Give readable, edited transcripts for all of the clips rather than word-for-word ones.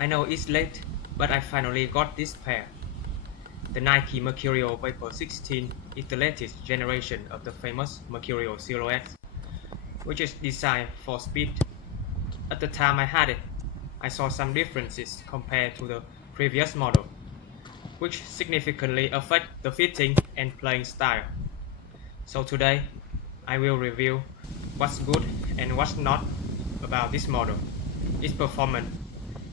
I know it's late, but I finally got this pair. The Nike Mercurial Vapor 16 is the latest generation of the famous Mercurial silhouette, which is designed for speed. At the time I had it, I saw some differences compared to the previous model, which significantly affect the fitting and playing style. So today, I will review what's good and what's not about this model, its performance,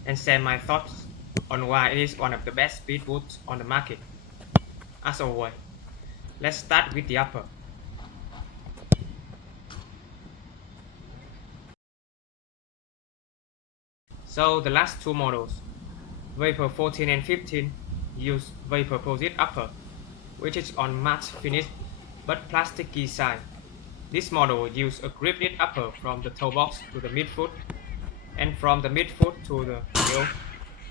and share my thoughts on why it is one of the best speed boots on the market. As always, let's start with the upper. So the last two models, Vapor 14 and 15, use Vapor Posit upper, which is on matte finish but plasticky side. This model uses a grip knit upper from the toe box to the midfoot, and from the midfoot to the heel,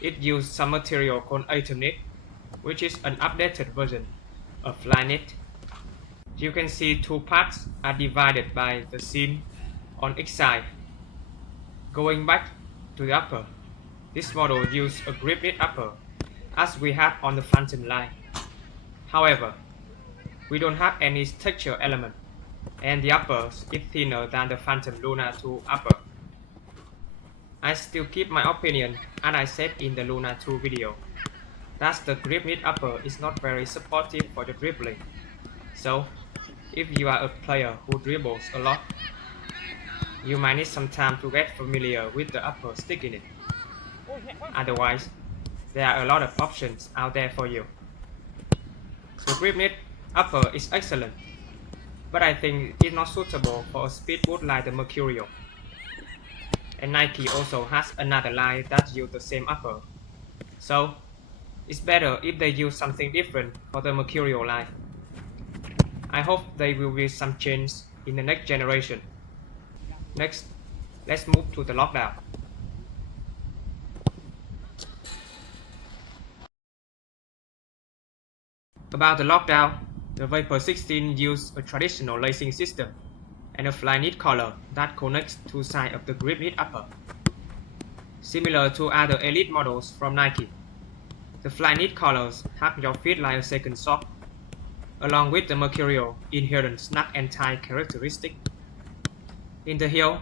it used some material called atom knit, which is an updated version of fly knit. You can see two parts are divided by the seam on each side. Going back to the upper, this model used a grip knit upper as we have on the Phantom line. However, we don't have any texture element, and the upper is thinner than the Phantom Luna 2 upper. I still keep my opinion, and I said in the Luna 2 video that the grip knit upper is not very supportive for the dribbling. So, if you are a player who dribbles a lot, you might need some time to get familiar with the upper stickiness. Otherwise, there are a lot of options out there for you. The grip knit upper is excellent, but I think it's not suitable for a speed boot like the Mercurial. And Nike also has another line that uses the same upper. So, it's better if they use something different for the Mercurial line. I hope there will be some change in the next generation. Next, let's move to the lockdown. About the lockdown, the Vapor 16 uses a traditional lacing system and a fly knit collar that connects two sides of the grip knit upper. Similar to other elite models from Nike, the fly knit collars have your feet like a second sock, along with the Mercurial inherent snug and tight characteristic. In the heel,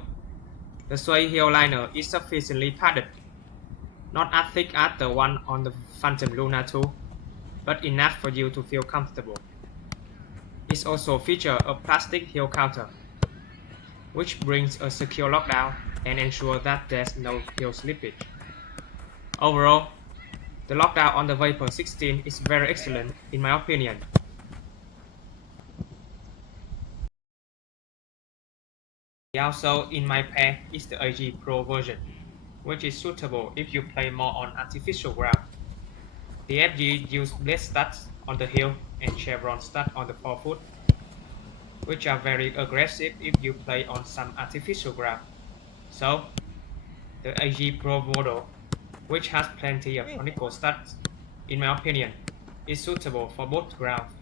the suede heel liner is sufficiently padded, not as thick as the one on the Phantom Luna 2, but enough for you to feel comfortable. It also features a plastic heel counter, which brings a secure lockdown and ensures that there's no heel slippage. Overall, the lockdown on the Vapor 16 is very excellent in my opinion. The outsole in my pair is the AG Pro version, which is suitable if you play more on artificial ground. The FG use blade studs on the heel and chevron stud on the forefoot, which are very aggressive if you play on some artificial ground. So, the AG Pro model, which has plenty of conical studs, in my opinion, is suitable for both grounds.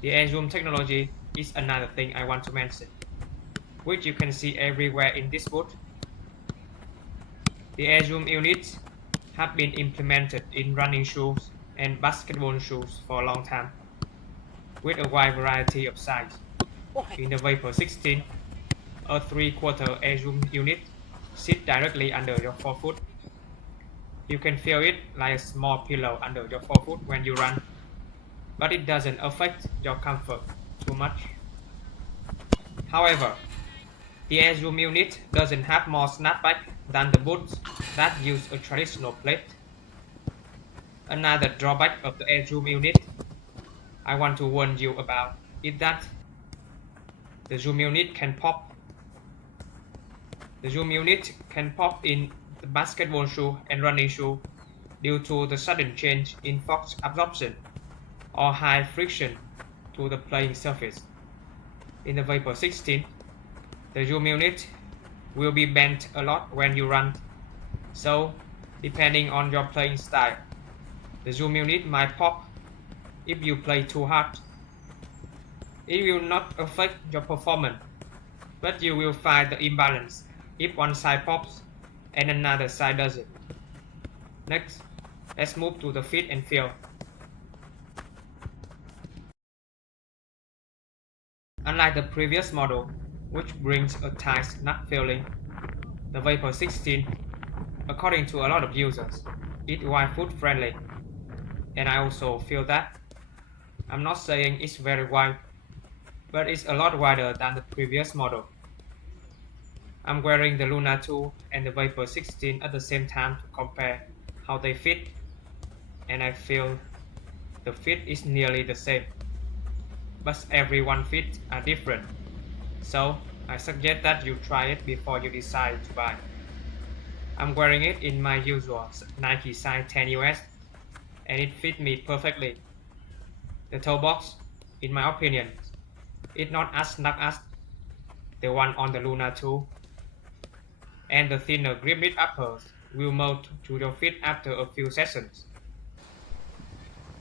The Air Zoom technology is another thing I want to mention, which you can see everywhere in this boot. The Air Zoom units have been implemented in running shoes and basketball shoes for a long time, with a wide variety of sizes. In the Vapor 16, a 3/4 Air Zoom unit sits directly under your forefoot. You can feel it like a small pillow under your forefoot when you run, but it doesn't affect your comfort too much. However, the Air Zoom unit doesn't have more snapback than the boots that use a traditional plate. Another drawback of the Air Zoom unit I want to warn you about is that the Zoom unit can pop. The Zoom unit can pop in the basketball shoe and running shoe due to the sudden change in force absorption or high friction to the playing surface. In the Vapor 16, the Zoom unit will be bent a lot when you run, so depending on your playing style, the Zoom unit might pop if you play too hard. It will not affect your performance, but you will find the imbalance if one side pops and another side doesn't. Next, let's move to the fit and feel. Unlike the previous model, which brings a tight snug feeling, the Vapor 16, according to a lot of users, is wide foot friendly. And I also feel that. I'm not saying it's very wide, but it's a lot wider than the previous model. I'm wearing the Luna 2 and the Vapor 16 at the same time to compare how they fit, and I feel the fit is nearly the same, but everyone's feet are different, so I suggest that you try it before you decide to buy. I'm wearing it in my usual Nike size 10 US, and it fits me perfectly. The toe box, in my opinion, is not as snug as the one on the Luna 2, and the thinner grip knit uppers will melt to your feet after a few sessions.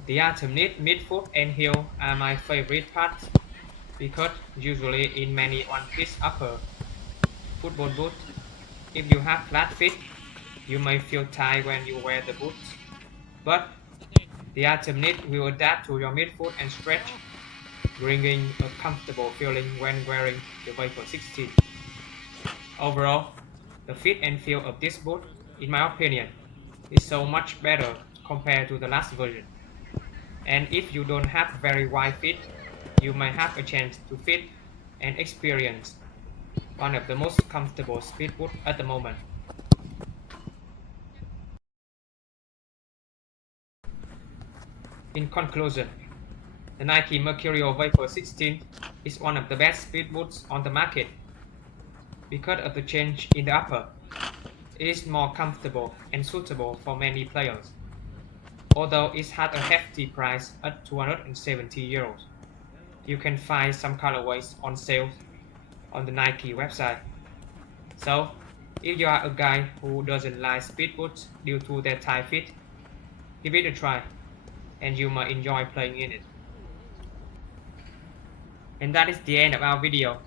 The alternate midfoot and heel are my favorite parts because usually in many one-piece upper football boots, if you have flat feet, you may feel tight when you wear the boots, but the alternate will adapt to your midfoot and stretch, bringing a comfortable feeling when wearing the Vapor 16. Overall, the fit and feel of this boot, in my opinion, is so much better compared to the last version. And if you don't have very wide feet, you may have a chance to fit and experience one of the most comfortable speed boots at the moment. In conclusion, the Nike Mercurial Vapor 16 is one of the best speed boots on the market. Because of the change in the upper, it is more comfortable and suitable for many players, although it has a hefty price at 270 euros. You can find some colorways on sale on the Nike website. So, if you are a guy who doesn't like speed boots due to their tight fit, give it a try, and you might enjoy playing in it. And that is the end of our video.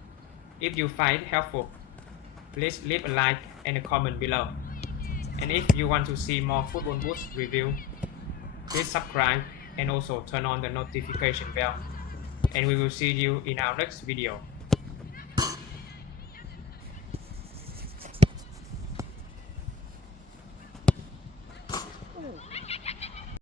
If you find it helpful, please leave a like and a comment below. And if you want to see more football boots review, please subscribe and also turn on the notification bell. And we will see you in our next video.